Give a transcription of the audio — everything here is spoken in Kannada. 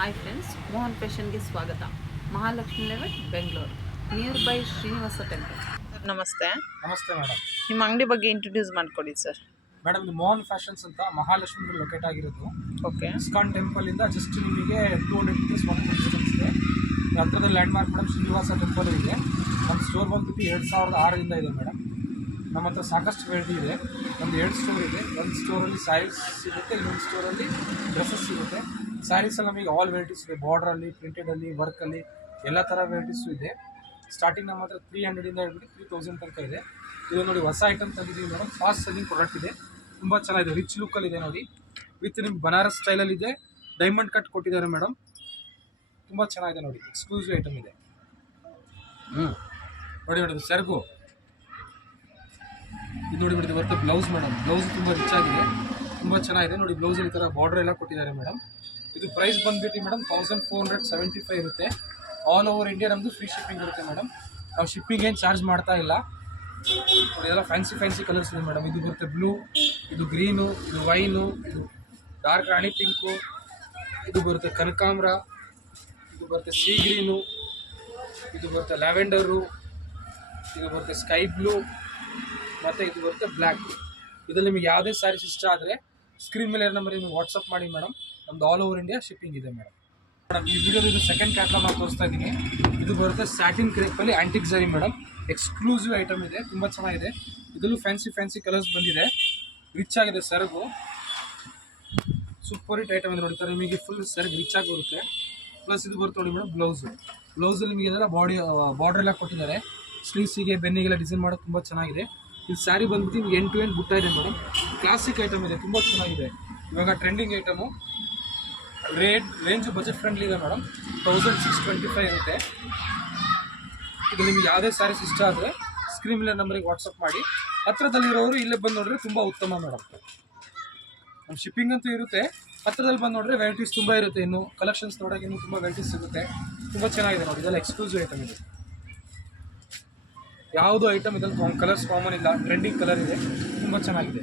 ಹಾಯ್ ಫ್ರೆಂಡ್ಸ್, ಮೋಹನ್ ಫ್ಯಾಷನ್ಗೆ ಸ್ವಾಗತ. Mahalakshmi layout, Bengaluru, near by Srinivasa temple. Sir ನಮಸ್ತೆ. ನಮಸ್ತೆ ಮೇಡಮ್. ನಿಮ್ಮ ಅಂಗಡಿ ಬಗ್ಗೆ ಇಂಟ್ರೊಡ್ಯೂಸ್ ಮಾಡಿಕೊಡಿ ಸರ್. ಮೇಡಮ್, ಇದು ಮೋಹನ್ ಫ್ಯಾಷನ್ಸ್ ಅಂತ ಮಹಾಲಕ್ಷ್ಮಿ ಲೊಕೇಟ್ ಆಗಿರೋದು. ಓಕೆ. ಇಸ್ಕಾನ್ ಟೆಂಪಲಿಂದ ಜಸ್ಟ್ ನಿಮಗೆ 200 ಮೀಟರ್ಸ್ ಡಿಸ್ಟೆನ್ಸ್ ಇದೆ. ಹತ್ತಿರದ land mark madam Srinivasa temple ಇದೆ. ನಮ್ಮ ಸ್ಟೋರ್ ಬಂದ್ಬಿಟ್ಟು 2006ರಿಂದ ಇದೆ ಮೇಡಮ್. ನಮ್ಮ ಹತ್ರ ಸಾಕಷ್ಟು ವೆರೈಟಿ ಇದೆ. ಒಂದು 2 ಸ್ಟೋರ್ ಇದೆ. ಒಂದು ಸ್ಟೋರಲ್ಲಿ ಸ್ಯಾರೀಸ್ ಸಿಗುತ್ತೆ, ಇನ್ನೊಂದು ಸ್ಟೋರಲ್ಲಿ ಡ್ರೆಸ್ಸಸ್ ಸಿಗುತ್ತೆ. ಸ್ಯಾರೀಸಲ್ಲಿ ನಮಗೆ ಆಲ್ ವೆರೈಟೀಸ್ ಇದೆ. ಬಾರ್ಡ್ರಲ್ಲಿ, ಪ್ರಿಂಟೆಡಲ್ಲಿ, ವರ್ಕಲ್ಲಿ ಎಲ್ಲ ಥರ ವೆರೈಟೀಸು ಇದೆ. ಸ್ಟಾರ್ಟಿಂಗ್ ನಮ್ಮ ಹತ್ರ 300ಇಂದ ಹೇಳ್ಬಿಟ್ಟು 3000 ತನಕ ಇದೆ. ಇದು ನೋಡಿ ಹೊಸ ಐಟಮ್ ತಂದಿದ್ದೀವಿ ಮೇಡಮ್. ಫಾಸ್ಟ್ ಸೆಲ್ಲಿಂಗ್ ಪ್ರಾಡಕ್ಟ್ ಇದೆ, ತುಂಬ ಚೆನ್ನಾಗಿದೆ. ರಿಚ್ ಲುಕ್ಕಲ್ಲಿದೆ ನೋಡಿ. ವಿತ್ ನಿಮ್ಗೆ ಬನಾರಸ್ ಸ್ಟೈಲಲ್ಲಿ ಇದೆ. ಡೈಮಂಡ್ ಕಟ್ ಕೊಟ್ಟಿದ್ದಾರೆ ಮೇಡಮ್. ತುಂಬ ಚೆನ್ನಾಗಿದೆ ನೋಡಿ. ಎಕ್ಸ್ಕ್ಲೂಸಿವ್ ಐಟಮ್ ಇದೆ. ನೋಡಿ ಇದು ಸೆರಗು. ಇದು ನೋಡಿ ಇದು ಬರುತ್ತೆ ಬ್ಲೌಸ್ ಮೇಡಮ್. ಬ್ಲೌಸ್ ತುಂಬ ರಿಚ್ ಆಗಿದೆ, ತುಂಬ ಚೆನ್ನಾಗಿದೆ ನೋಡಿ. ಬ್ಲೌಸಲ್ಲಿ ಈ ಥರ ಬಾರ್ಡರ್ ಎಲ್ಲ ಕೊಟ್ಟಿದ್ದಾರೆ ಮೇಡಮ್. ಇದು ಪ್ರೈಸ್ ಬಂದ್ಬಿಟ್ಟು ಮೇಡಮ್ 1475 ಇರುತ್ತೆ. ಆಲ್ ಓವರ್ ಇಂಡಿಯಾ ನಮ್ಮದು ಫ್ರೀ ಶಿಪ್ಪಿಂಗ್ ಇರುತ್ತೆ ಮೇಡಮ್. ನಾವು ಶಿಪ್ಪಿಂಗ್ ಏನು ಚಾರ್ಜ್ ಮಾಡ್ತಾ ಇಲ್ಲ ನೋಡಿ. ಇದೆಲ್ಲ ಫ್ಯಾನ್ಸಿ ಕಲರ್ಸ್ ಇದೆ ಮೇಡಮ್. ಇದು ಬರುತ್ತೆ ಬ್ಲೂ, ಇದು ಗ್ರೀನು, ಇದು ವೈನು, ಇದು ಡಾರ್ಕ್ ರಾಣಿ ಪಿಂಕು, ಇದು ಬರುತ್ತೆ ಕನಕಾಂಬ್ರ, ಇದು ಬರುತ್ತೆ ಸೀ ಗ್ರೀನು, ಇದು ಬರುತ್ತೆ ಲ್ಯಾವೆಂಡರು, ಇದು ಬರುತ್ತೆ ಸ್ಕೈ ಬ್ಲೂ, ಮತ್ತು ಇದು ಬರುತ್ತೆ ಬ್ಲ್ಯಾಕ್. ಇದರಲ್ಲಿ ನಿಮಗೆ ಯಾವುದೇ ಸ್ಯಾರೀಸ್ ಇಷ್ಟ ಆದರೆ ಸ್ಕ್ರೀನ್ ಮೇಲೆ ನಂಬರ್ ನಿಮಗೆ ವಾಟ್ಸಪ್ ಮಾಡಿ ಮೇಡಮ್. ನಮ್ದು ಆಲ್ ಓವರ್ ಇಂಡಿಯಾ ಶಿಪ್ಪಿಂಗ್ ಇದೆ ಮೇಡಮ್. ಈ ವಿಡಿಯೋದು ಇದು ಸೆಕೆಂಡ್ ಕ್ಯಾಟ್ಲಾಗ್ ನಾನು ತೋರಿಸ್ತಾ ಇದ್ದೀನಿ. ಇದು ಬರುತ್ತೆ ಸ್ಯಾಟಿನ್ ಕ್ರೇಪಲ್ಲಿ ಆ್ಯಂಟಿಕ್ ಝರಿ ಮೇಡಮ್. ಎಕ್ಸ್ಕ್ಲೂಸಿವ್ ಐಟಮ್ ಇದೆ, ತುಂಬ ಚೆನ್ನಾಗಿದೆ. ಇದರಲ್ಲೂ ಫ್ಯಾನ್ಸಿ ಕಲರ್ಸ್ ಬಂದಿದೆ. ರಿಚ್ ಆಗಿದೆ ಸೆರಗು. ಸೂಪರ್ ಹಿಟ್ ಐಟಮ್ ಇದೆ ನೋಡಿ. ಥರ ನಿಮಗೆ ಫುಲ್ ಸೆರಗು ರಿಚ್ ಆಗಿ ಬರುತ್ತೆ. ಪ್ಲಸ್ ಇದು ಬರುತ್ತೆ ನೋಡಿ ಮೇಡಮ್ ಬ್ಲೌಸಲ್ಲಿ ನಿಮಗೆ ಇದೆಲ್ಲ ಬಾರ್ಡರ್ ಎಲ್ಲ ಕೊಟ್ಟಿದ್ದಾರೆ. ಸ್ಲೀವ್ಸಿಗೆ ಬೆನ್ನಿಗೆಲ್ಲ ಡಿಸೈನ್ ಮಾಡೋದು ತುಂಬ ಚೆನ್ನಾಗಿದೆ. ಇದು ಸ್ಯಾರಿ ಬಂದ್ಬಿಟ್ಟು ನಿಮ್ಗೆ ಎಂಡ್ ಟು ಎಂಡ್ ಬುಟ್ಟ ಇದೆ ಮೇಡಮ್. ಕ್ಲಾಸಿಕ್ ಐಟಮ್ ಇದೆ, ತುಂಬ ಚೆನ್ನಾಗಿದೆ. ಇವಾಗ trending item. Range budget friendly ಇದೆ ಮೇಡಮ್. 1625 ಇರುತ್ತೆ. ಇದು ನಿಮ್ಗೆ ಯಾವುದೇ ಸ್ಯಾರೀಸ್ ಇಷ್ಟ ಆದರೆ ಸ್ಕ್ರೀನ್ ಮೇಲೆ ನಂಬರಿಗೆ ವಾಟ್ಸಪ್ ಮಾಡಿ. ಹತ್ತಿರದಲ್ಲಿರೋರು ಇಲ್ಲೇ ಬಂದು ನೋಡಿದ್ರೆ ತುಂಬ ಉತ್ತಮ ಮೇಡಮ್. ನಮ್ಮ ಶಿಪ್ಪಿಂಗ್ ಅಂತೂ ಇರುತ್ತೆ. ಹತ್ತಿರದಲ್ಲಿ ಬಂದು ನೋಡಿದ್ರೆ ವೆರೈಟೀಸ್ ತುಂಬ ಇರುತ್ತೆ. ಇನ್ನು ಕಲೆಕ್ಷನ್ಸ್ ನೋಡೋಕೆ ಇನ್ನೂ ತುಂಬ ವೆರೈಟೀಸ್ ಸಿಗುತ್ತೆ. ತುಂಬ ಚೆನ್ನಾಗಿದೆ ನೋಡಿ. ಇದೆಲ್ಲ ಎಕ್ಸ್ಕ್ಲೂಸಿವ್ ಐಟಮ್ ಇದೆ. ಯಾವುದೋ ಐಟಮ್ ಇದ್ರಲ್ಲಿ ಕಲರ್ಸ್ ಕಾಮನ್ ಇಲ್ಲ. ಟ್ರೆಂಡಿಂಗ್ ಕಲರ್ ಇದೆ, ತುಂಬ ಚೆನ್ನಾಗಿದೆ.